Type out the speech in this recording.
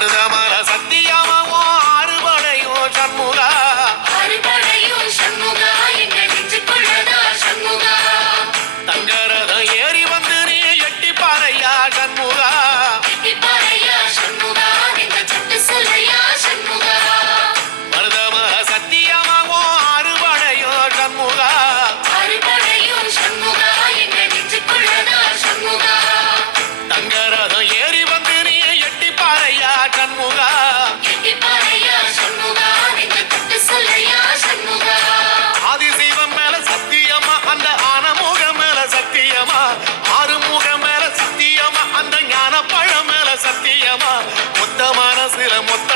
மருதமல சத்தியமாவோ அறுபடையோ சண்முகா எங்க நெஞ்சுக்குள்ளதா சண்முகா தங்கரதம் ஏறி வந்து நீ எட்டி பாறையா சண்முகா இந்த சட்டு சொல்லையா சண்முகா மருதமல சத்தியமாவோ அறுபடையோ சண்முகா எங்க நெஞ்சுக்குள்ளதா சண்முகா தங்கரதம் ஏறி வந்து நீ எட்டி பாறையா சண்முகா ஆதிசைவம் மேல சத்தியமா அந்த ஆனமுகம் மேல சத்தியமா ஆறுமுகம் மேல சத்தியமா அந்த ஞான பழம் மேல சத்தியமா மொத்த மனசுல மொத்த